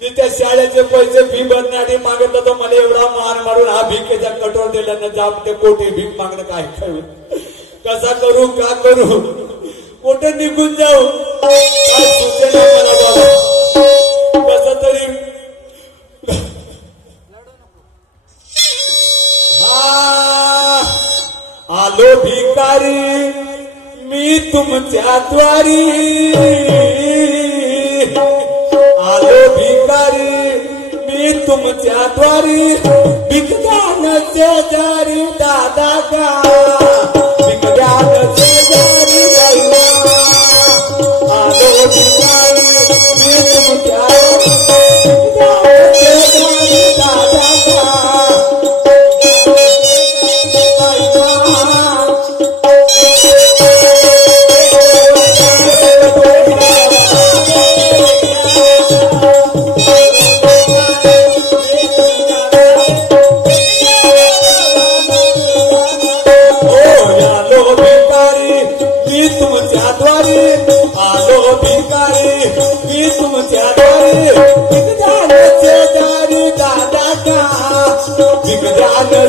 मी त्या शाळेचे पैसे फी भरण्याआधी मागितलं तर मला एवढा मार मारून हा भिकेच्या कठोर दिल्यानं जाम ते कोटी भीक मागणं काय करू कसा करू का करू कुठे निघून जाऊ काय सुचेना मला बाबा कस तरी हा आलो भिकारी मी तुमच्या द्वारी आलो भिकारी मी तुमच्या द्वारी भिकदान शेजारी दादा का भिकदान शेजारी दैवा आलो भिकारी मी तुमच्या भिकदान शेजारी दादा का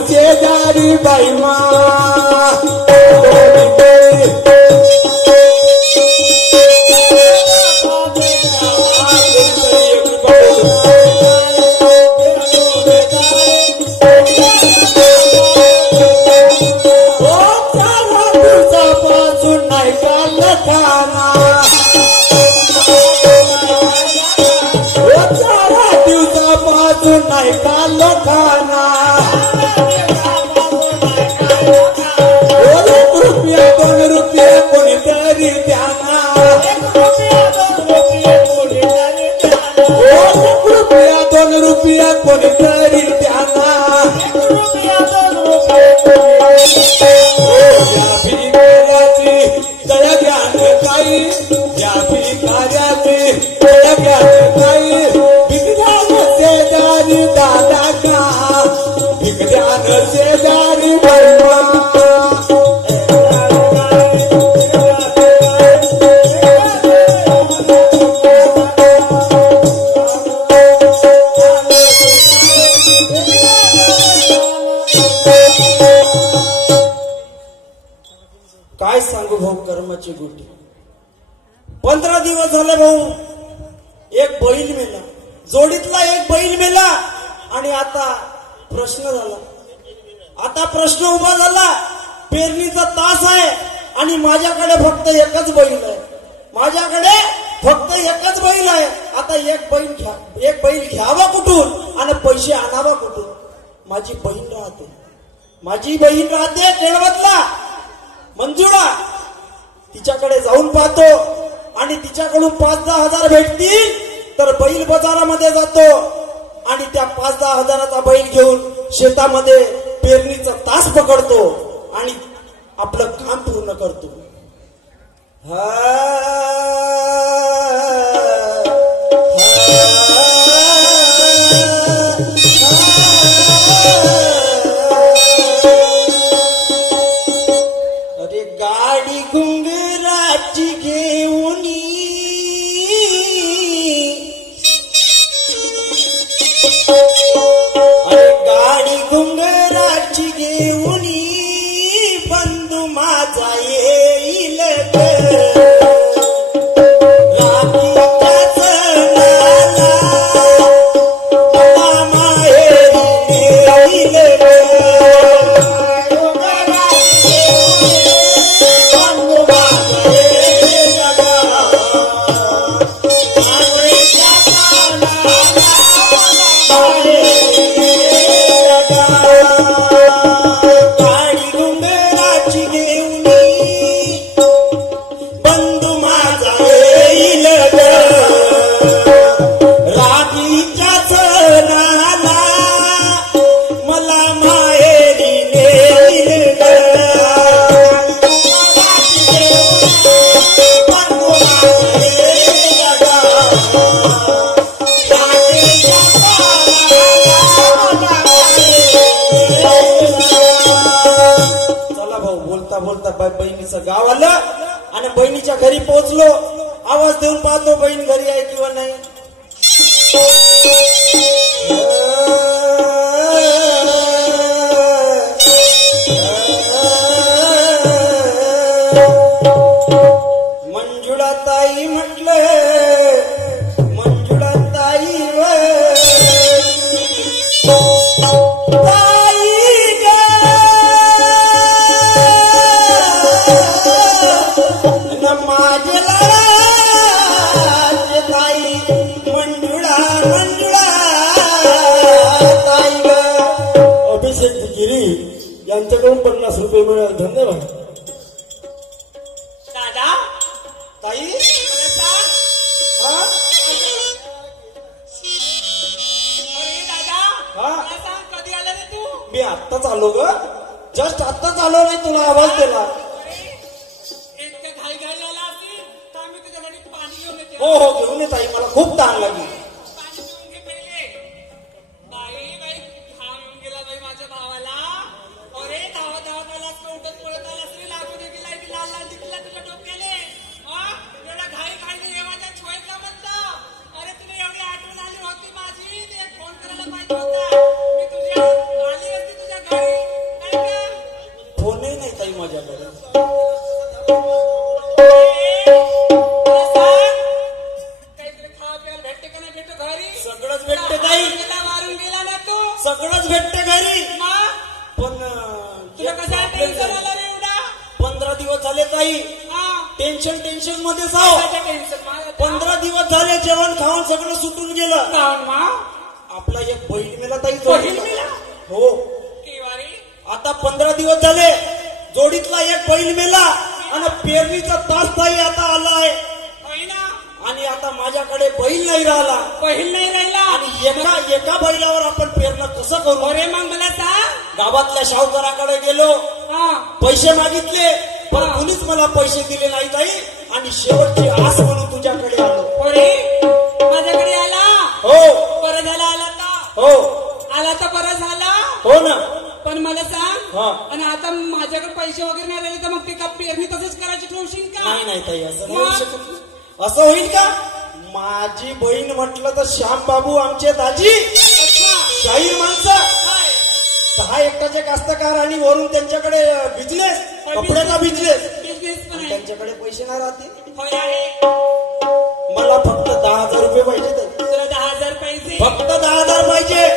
शेजारी बाई दिवसापासून नाही काढलं खाना 4 दिवसापासून नाही काढलं खाना ₹2 कोणीतरी त्यांना ₹2 कोणीतरी त्यांना या भिकाऱ्याची दया ज्ञान काही या भिकाऱ्याची दया ज्ञान काही भिकदान शेजारी दादा का भिकदान शेजारी बळवा काय सांगू भाऊ कर्माची गोटी 15 दिवस झाले भाऊ एक बैल मेला जोडीतला एक बैल मेला आणि आता प्रश्न झाला आता प्रश्न उभा झाला पेरणीचा तास आहे आणि माझ्याकडे फक्त एकच बैल आहे माझ्याकडे फक्त एकच बैल आहे आता एक बैल घ्यावा कुठून आणि पैसे आणावा कुठून माझी बहीण राहते केळवतला मंजुळा तिच्याकडे जाऊन पाहतो आणि तिच्याकडून 5-10 हजार भेटतील तर बैल बाजारामध्ये जातो आणि त्या 5-10 हजाराचा बैल घेऊन शेतामध्ये पेरणीचा तास पकडतो आणि आपलं काम पूर्ण करतो अरे गाडी घुंगराची घेऊन बंधू माझा येईल बहिणीचं गाव आलं आणि बहिणीच्या घरी पोहोचलो आवाज देऊन पाहतो बहीण घरी आहे किंवा नाही मंजुळा ताई ग. अभिषेक गिरी यांच्याकडून 50 रुपये मिळाले, धन्यवाद. दादा ताई मला सांग. हा अरे दादा हा? मला सांग कधी आला रे तू? मी आत्ताच आलो ग. जस्ट आत्ताच आलो रे, तुला आवाज दिला. अरे इतकं घाई घाई आला असतील तर आम्ही तुझ्यासाठी पाणी घेऊन येते. हो हो घेऊन ये ताई, मला खूप ताण लागली. पाणी पिऊन घे पहिले. बाई बाई घाम येऊन गेला बाई माझ्या भावाला. अरे धावत धावत आलास का उठत पळत आलास रे? लागू दे गेला इथे लाल लाल दिसला तुझ्या डोक्याले. हा एवढा घाई घाई येवाच्या छोयचा म्हटलं. अरे तुला एवढी आठवण आली होती माझी ते एक फोन करायला पाहिजे होता. मी तुझ्या आली असती तुझ्या घरी नाही का? फोनही नाही ताई माझ्याकडे. मला सांग, काहीतरी खावा प्यायला भेटते का नाही भेटतो घरी? सगळंच भेटते ताई, मारून गेला ना तू. सगळंच भेटते घरी. मग पण तुला कसा टेन्शन आला रे एवढा? 15 दिवस झाले ताई, हा टेन्शन मध्ये जाऊ. कशाचं टेन्शन मला? 15 दिवस झाले, जेवण खाऊन सगळं सुटून गेलं. काहून मा? आपला एक बैल मेला ताई, बैल जोडीतला. मेला? हो, केवारी? आता 15 दिवस झाले, जोडीतला एक बैल मेला आणि पेरणीचा तास ताई आता आलाय. होय ना? आणि आता माझ्याकडे बैल नाही राहिला. बैल नाही राहिला. आणि एका बैलावर आपण पेरणं कसं करू? अरे मग मला सांग. गावातल्या शाहूकाराकडे गेलो, हा पैसे मागितले, पण हा. कुणीच मला पैसे दिले नाही ताई. आणि शेवटची आस म्हणून तुझ्याकडे आलो. अरे माझ्याकडे आला. हो बरं झाला आला का? हो आला तर बरं झाला. हो ना. पण मला सांग, हा. आणि आता माझ्याकडे पैसे वगैरे नाही राहिले तर मग ते का पेरणी तसंच करायची ठेवशील का? नाही नाही ताई, असं नाही मग? होऊ शकत. असं होईल का? माझी बहीण म्हटलं तर श्याम बाबू आमचे दाजी, अच्छा. शाहीर माणसं, काय? 10 एकटाचे कास्तकार आणि वरून त्यांच्याकडे बिझनेस, कपड्याचा बिझनेस. बिझनेस पण आहे. त्यांच्याकडे पैसे नाही राहते. होय आहे. मला फक्त 10,000 रुपये पाहिजे ताई. तुला 10,000 पाहिजे? फक्त 10,000 पाहिजे.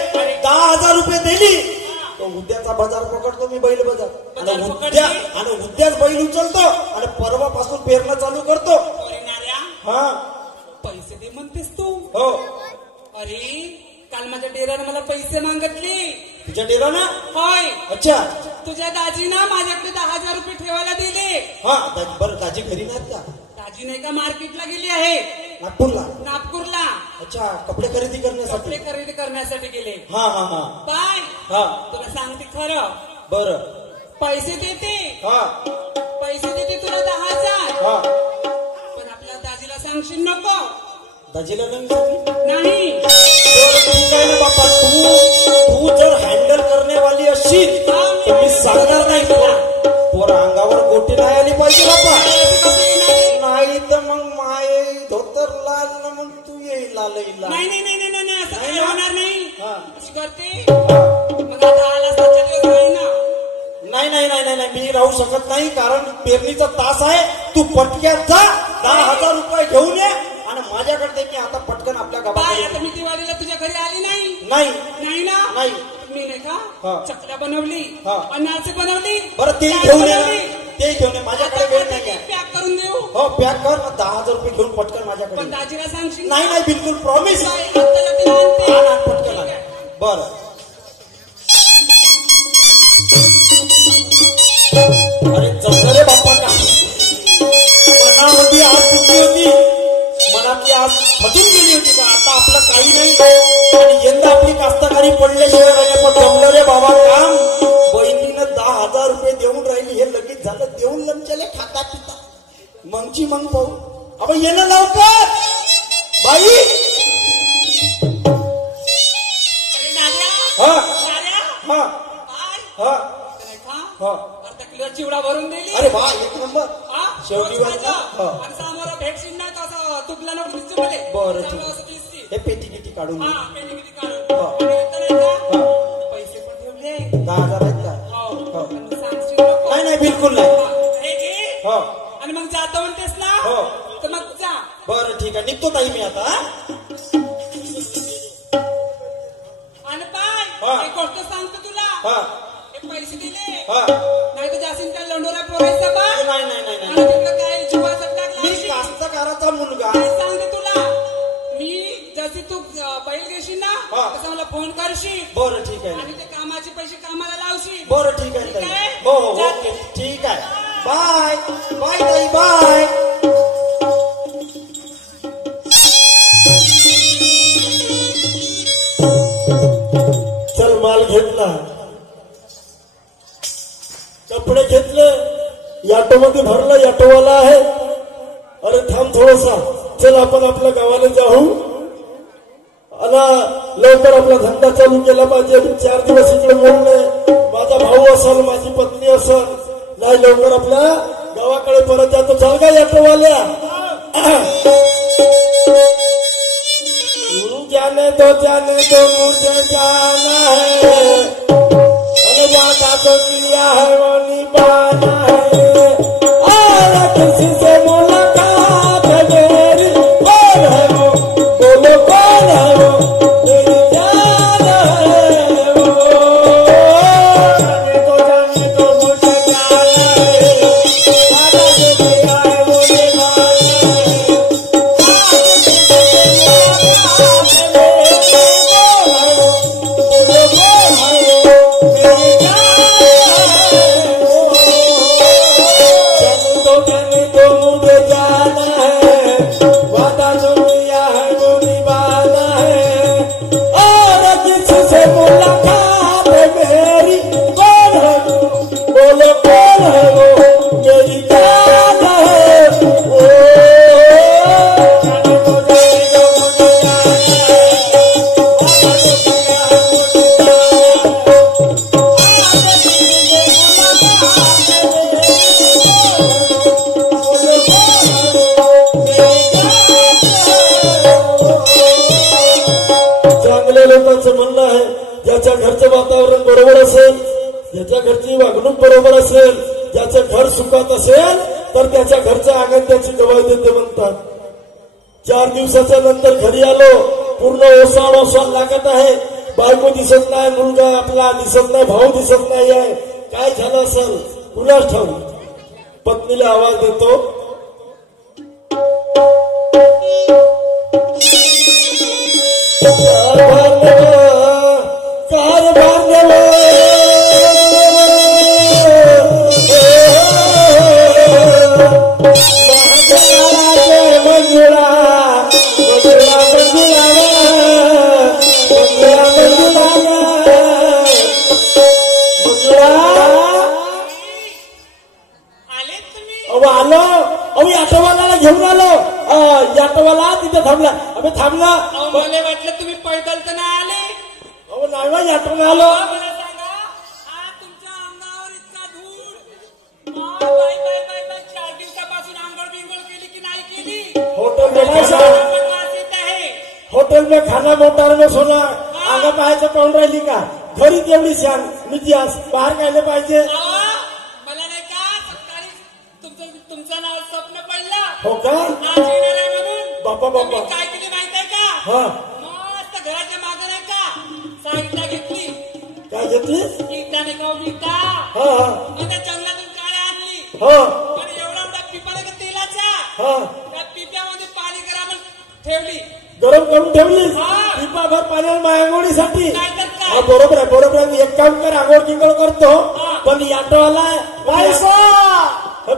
10,000 रुपये दिली तो उद्याचा बाजार पकडतो मी, बैल बाजार. बाजार आणि पकडते? उद्याच बैल उचलतो आणि परवापासून पेरणं चालू करतो. अरे नाऱ्या, हा पैसे दे म्हणतेस तू? हो. अरे काल माझ्या डेराने मला पैसे मागितले. तुझ्या डेराना? होय. अच्छा. तुझ्या दाजीना माझ्याकडे 10,000 रुपये ठेवायला दिले. हा बरं, दाजी घरी नाहीत का? दाजी नाही का मार्केटला गेली आहे, नागपूरला? नागपूरला. अच्छा, कपडे खरेदी करण्यासाठी? कपडे खरेदी करण्यासाठी गेले. हा हा हा काय हा. तुला सांगते खरं, बरं. पैसे देते, हा पैसे देते तुला 10,000. हा. पण आपल्या दाजीला सांगशील नको. दाजीला नाही सांगितलं? नाही. बरं, ठीक आहे ना बापा. तू जर हँडल करण्यावाली असशील तर मी सांगणार नाही. पोरा अंगावर गोटी नाही आली पाहिजे बापा. असं कसं येणार? नाही तर मग माये धोतर लाल ना मग तू येईल लाल येईल. नाही नाही नाही नाही नाही, असं काही होणार नाही. हा. अशी करते मग आता आला 7 दिवस राही ना. नाही नाही नाही नाही नाही, मी राहू शकत नाही, कारण पेरणीचा तास आहे. तू पटक्यात जा, 10,000 रुपये घेऊन ये आणि माझ्याकडे मी आता पटकन आपल्या काय गावाकडे. आता मी दिवाळीला तुझ्या घरी आली नाही? नाही नाही ना. नाही. मी नाही हा. का चकल्या बनवली, हा. अनारसे बनवली. बरं, ते काय घेऊन ये बनवली? ना. ते घेऊन ये, माझ्याकडे वेळ नाही आहे. पॅक करून देऊ. हो पॅक कर. 10,000 रुपये घेऊन पटकन माझ्याकडे. पण दाजीला सांगशील? नाही नाही, बिलकुल प्रॉमिस. काय, आत्ता जाते ना आणते. आण, आण, पटकन ठीक आण. आहे. बरं. अरे जमलं रे बाप्पा का. मनामध्ये आज तुटली होती, मनातली आज फटून गेली होती का. आता आपलं काही नाही आणि यंदा आपली कास्तकारी पडल्याशिवाय राहिले. पण जमलं रे बाबा काम. बहिणीनं 10,000 रुपये देऊन राहिली, हे लगेच झालं. देऊन लमच्याले खाता पिता मगची मग पाहू. अबे ये ना लवकर बाई. अरे नाऱ्या, हा नाऱ्या, हा काय? हा नाही का? हा. अर्धा किलो चिवडा भरून दिली. अरे वा, एक नंबर. हा? शेवटी रोज वाजता? खायचं. हा. आणि समोर भेटशील नाही तर असं तुपला नको दिसते मध्ये. बरं, ठीक चांगलं आहे. असं दिसते. हे पेटी किती काढून दे. हा, पेटी किती काढून. हा. आणि आता नाही का? हा. पैसे पण ठेवले. 10,000 आहेत का? हो. हो. पण सांगशील नको. नाही नाही, बिलकुल नाही. हा, हे घे. हो आणि मग जातो म्हणतेस ना, हो. तर मग जा. बरं ठीक आहे, निघतो ताई मी आता. आणि पाय हा. एक गोष्ट सांगतो तुला. हा हे पैसे दिले हा. नाही तर जाशील त्या लंडोरा पोरायचा बा. नाही नाही नाही आणि नाही, तिकडं काय जीवाचा टाकला मी असेल. कास्तकाराचा मुलगा. काय सांगते तुला, मी व्यवस्थित तू बैल घेशील ना हा. तसं मला फोन करशील बरं ठीक आहे आणि ते कामाचे पैसे कामाला लावशील. बरं ठीक आहे ताई. ठीक आहे? हो हो चालतंय. ओके ठीक आहे. बाय बाय ताई बाय. चल माल घेतला, कपडे घेतले, याटोमध्ये भरला, याटोवाला आहे. अरे थांब थोडसा, चल आपण आपल्या गावाला जाऊ आणि लवकर आपला धंदा चालू केला पाहिजे. 4 दिवस इकडे मोडले, माझा भाऊ असेल, माझी पत्नी असेल, नाही लवकर आपल्या गावाकडे परत जातो. चाल का याटोवाल्या, जाने दो मुझे जाना है, अरे वादा तो किया है वो निभाना है. और किसी से मुलाकात है मेरी, कौन है वो, बोलो कौन है वो, मेरी जान है वो. जाने दो मुझे जाना है, वादा तो किया है वो निभाना है. लोकांचं म्हणणं आहे, ज्याच्या घरचं वातावरण बरोबर असेल, ज्याच्या घरची वागणूक बरोबर असेल, ज्याचं घर सुखात असेल तर त्याच्या घरचं अंगण त्याची गवाही देते म्हणतात. 4 दिवसाच्या नंतर घरी आलो, पूर्ण ओसाड लागत आहे. बायको दिसत नाही, मुलगा आपला दिसत नाही, भाऊ दिसत नाही आहे. काय झालं असेल कुणास ठाऊक. पत्नीला आवाज देतो, याटोवाला घेऊन आलो. याटोवाला तिथे थांबला, आम्ही थांबला. मला वाटलं तुम्ही पैदल तर नाही आले. अहो नाही बा, याटोन आलो. मला सांगा, आज तुमच्या अंगावर इतका धूळ. बाय बाय बाय बाय 4 दिवसापासून आंघोळ बिंगोळ केली की नाही केली? होटल में नाही सर, पण वास येत आहे. होटल में खाना मोटार में सोना. अंगा पाहायचं पाहून राहिली का? घरी तेवढी छान मिजाज, बाहेर खायला पाहिजे. मला नाही का सकाळी तुमचं नाव स्वप्न पडलं. हो का? आज येणार आहे म्हणून. बापा बापा. तुम्ही काय केली माहितीये का? हा मस्त घराच्या मागे नाही का साईडला घेतली. काय घेतलीस? इटा नाही का विटा. हा हा मग त्या जंगलातून काळ्या आणली. हा पण एवढा पिपा नाही का तेलाच्या. हा त्या पिप्यामध्ये पाणी गरम ठेवली. गरम करून ठेवलीस हा. पिपाभर पाण्याला मायांगोळीसाठी. नाहीतर काय? हा बरोबर आहे, बरोबर आहे. एक काम कर, आंघोळ किंगोळ करतो, हा. पण याटोवाला पैसा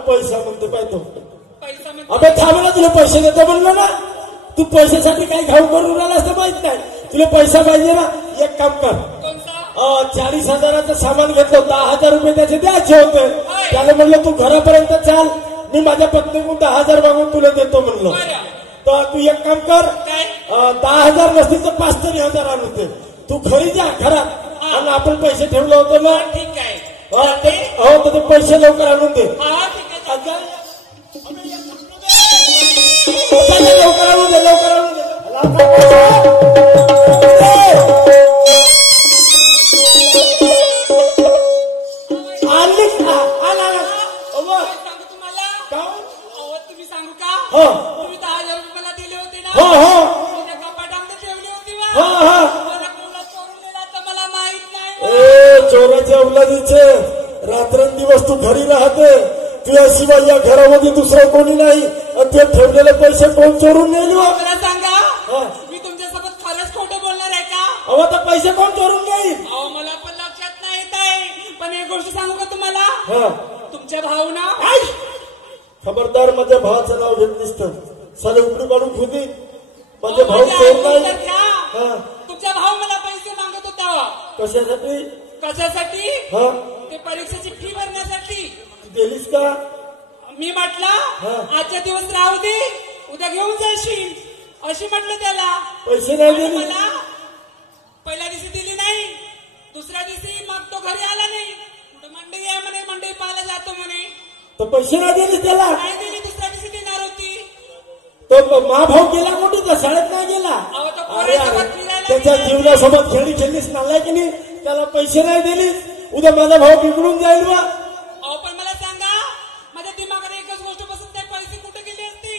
पैसा म्हणतो पाहतो. पैसा म्हणजे अबे थांब ना, तुला पैसे देतो म्हणलो ना. तू पैशासाठी काही घाऊ करून राहिला असं माहित नाही. तुला पैसा पाहिजे ना, एक काम कर. कोणता? 40,000चं सामान घेतलं, 10,000 रुपये त्याचे द्यायचे होते. त्याला म्हणलं तू घरापर्यंत चाल, मी माझ्या पत्नीकडून 10,000 मागून तुला देतो म्हणलं. बरं. तर तू एक काम कर, काय? 10,000 नसतील तर 5 तरी हजार आणून दे. तू घरी जा घरात, आणि आपण पैसे ठेवले होते ना. ठीक आहे. हो तर ते पैसे लवकर आणून दे. हा ठीक आहे. लवकर आणून दे, लवकर आणून दे. आणली का? सांगू तुम्हाला. तुम्ही सांगू का? हो तुम्ही 10,000 रुपये मला दिले होते ना. हो हो तुमच्या कपाटामध्ये ठेवली होती बा. हो हो. मला कोणाला चोरून नेला तर मला माहित नाही. ए चोराच्या औलादीचे, रात्रंदिवस तू घरी राहते, तुझ्याशिवाय या घरामध्ये दुसरं कोणी नाही, आणि ते ठेवलेले पैसे कोण चोरून नेले? मला सांगा, हा. मी तुमच्यासोबत पैसे कोण चोरून घेईल? अहो मला पण लक्षात नाही येत आहे, पण एक गोष्ट सांगू का तुम्हाला? हा तुमच्या भाऊ ना आय! खबरदार माझ्या भावाचं नाव घेत दिसतं. साले उपडी काढून खुदी. माझे भाऊ चोर नाही. हा तुमचा भाऊ मला पैसे मागत होता. कशासाठी? कशासाठी? हा ते परीक्षेची फी भरण्यासाठी. दिलीस का? मी हा. म्हटलं आजच्या दिवस राहू दे, उद्या घेऊन जाशील अशी म्हटलं त्याला. पैसे नाही आणि दिले. मला पहिल्या दिवशी दिली नाही, दुसऱ्या दिवशी मग तो घरी आला नाही. कुठं मंडई आहे म्हणे, मंडई पाहायला जातो म्हणे. तर पैसे नाही दिले त्याला. नाही दिली, दुसऱ्या दिवशी देणार होती. तो महाभाऊ गेला कुठे? तर शाळेत नाही गेला. अहो, तो अरे पोरासोबत अरे फिरायला त्याच्या गेला. जीवनासोबत खेळलीस नालाय की नाही? त्याला पैसे नाही दिलीस, उद्या माझा भाऊ बिघडून जाईल बा. अहो पण मला सांगा, माझ्या दिमागाने एकच गोष्ट बसत नाही, पैसे कुठे गेले असते?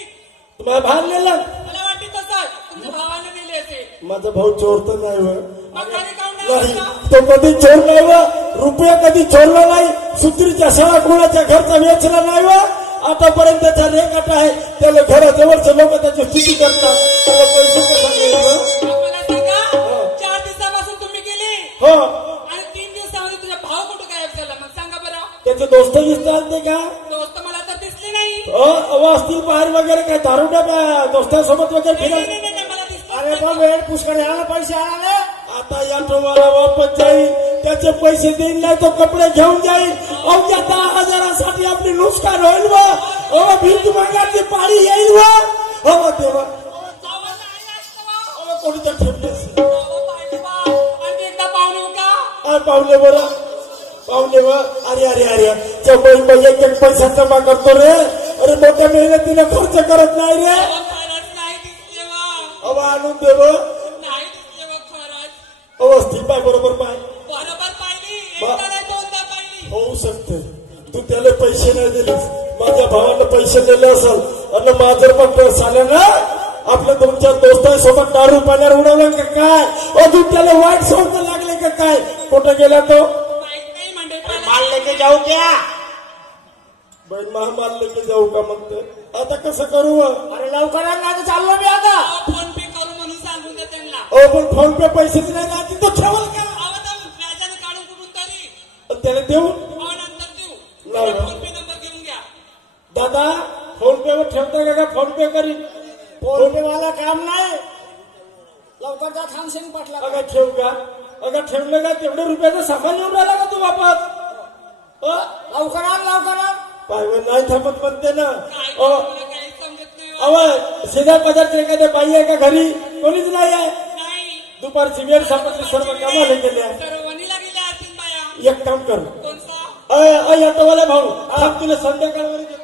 तुम्हाला भाग नेला. मला वाटते तसं तुमच्या भावाने दिले असेल. माझा भाऊ चोर तर नाही व. मग घरी काढून नाही नाही का? तो कधी चोर नाही व. रुपया कधी चोरला नाही. सुत्रीच्या शाळा कोणाच्या घरचा वेचला नाही व. आतापर्यंत त्याचा रेखाट आहे. त्याला घराजवळचे लोक त्याची स्तुती करतात. त्याला पैसे कसा मिळेल? मग मला सांगा, 4 दिवसापासून तुम्ही गेले हो आणि 3 दिवसामध्ये तुझा भाव कुठे गायब झाला? मग सांगा बरं. त्याचे दोस्त दिसतात ते का? दोस्त मला तर दिसले नाही. असतील बाहेर वगैरे काय दारुड्या दोस्तांसोबत वगैरे नाही, फिरत. नाही, नाही, नाही, मला दिसलं अरे नाही. पण वेळ पुष्कळ याला पैसे आले. आता या टोमाला वापस जाईल. त्याचे पैसे देईल नाही तो कपडे घेऊन जाईल. अवघ्या 10,000साठी आपली नुकसान होईल व. भीक मागायची पाळी येईल व. हो देवा, अहो, नाही असतं वा. कोणी तर ठेवलेस. अहो, पाहिजे वा. आणखी एकदा पाहुणे येऊ का? पाहुणे बरं, पाहुणे व. अरे अरे अरे चंबई एक पैसा जमा करतो रे. अरे मोठ्या मेहनतीने खर्च करत नाही रे. अहो, खरंच नाही दिसले वा. अवा आणून देव. नाही दिसले वा खरंच. अवस्थित पाय बरोबर पाय. बरोबर पाहिली, वा. एकदा नाही दोनदा पाहिली. होऊ शकते तू त्याला पैसे नाही दिलेस. माझ्या भावाला पैसे दिले असेल आणि माझं पण साल्या ना आपल्या 2-4 दोस्तांसोबत दारू पाण्यावर उडवलं का काय? अजून त्याला वाईट सोडणं लागले का काय? कुठं गेला तो? माहित नाही म्हणजे माल लेके जाऊ क्या? बहीण महामाल लेके जाऊ का? मग ते आता कसं करू? अरे लवकर आण, नाही तर चाललो मी आता. फोन पे करू म्हणून सांगून दे त्यांना. पण फोन पे पैसेच नाही राहतील तो ठेवल का? अहो, तर व्याजाने काढून कुठून तरी. आणि त्याला देऊ. अहो, नंतर देऊ. नाही. फोन पे नंबर घेऊन घ्या. दादा फोन पे वर ठेवता का? फोन पे करीन. फोन पे वाला काम नाही. लवकर जा, थांबशील पाटला. अगं ठेव का? अगं ठेवलं का? तेवढे रुपयाचं सामान येऊन राहिला का तू वापस? लवकर आण, लवकर आण. पायवर नाही थांबत म्हणते ना. काय करू, मला काही समजत नाही वा. अव शेजार बाजारचे एखाद्या बाई आहे का घरी? कोणीच नाही आहे. नाही. दुपारची वेळ सापडली, सर्व कामाला गेल्या. सर्वांनीला गेल्या असतील बाया. एक काम कर. कोणता? ऑटोवाला भाऊ थांब, तुला संध्याकाळवर देतो.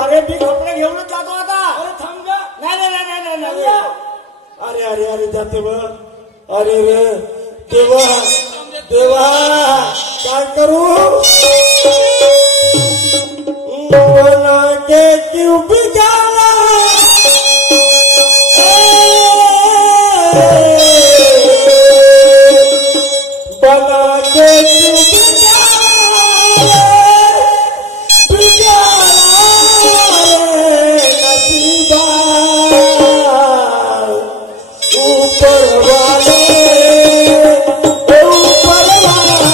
अरे मी कपडे घेऊनच जातो आता. अरे थांब का? नाही नाही नाही नाही नाही, नाही. अरे अरे अरे जाते व. अरे रे देवा, देवा काय करू? बना के क्यों बिगाड़ा? बना के क्यों बिगाड़ा? बिगाड़ा रे नसीबा। ऊपर वाले, ऊपर वाले,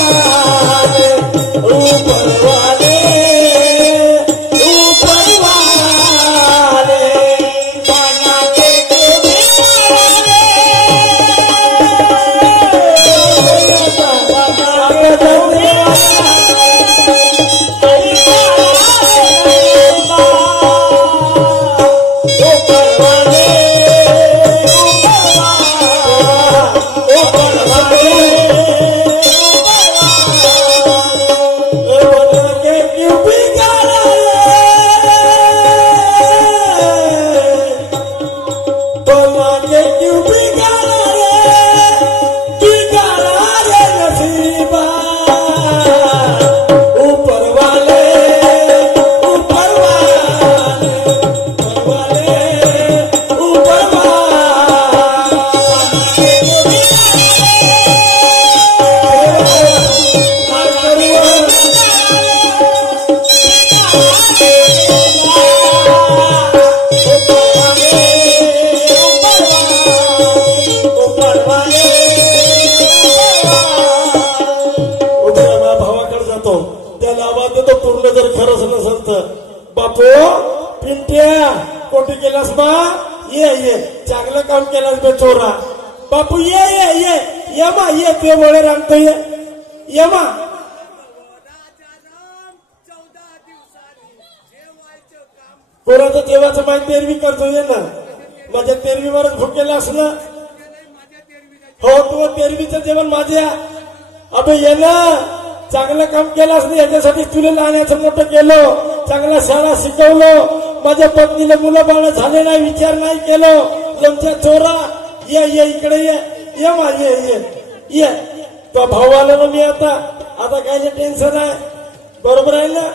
ऊपर वाले, ऊपर वाले बना के क्यों बिगाड़ा? ऊपर वाले, ऊपर वाले खरंच नसल तर बापू पिंट्या कोटी केलास बा ये चांगलं काम केलास बे चोरा बापू ये मा ये ते वळे रांगतो ये मा कोणाचं देवाचं माहिती तेरवी करतो ये ना माझ्या तेरवीवरच भुकेला असलं हो तू तेरवीचं जेवण माझ्या अबे ये ना चांगलं काम केलं असं याच्यासाठी तुला लहानाचं मोठं केलं चांगल्या शाळा शिकवलं माझ्या पत्नीला मुलं बाळ झाले नाही विचार नाही केलं तुमच्या चोरा ये इकडे ये मा ये तो भाऊ आला ना मी आता काय टेन्शन आहे बरोबर आहे ना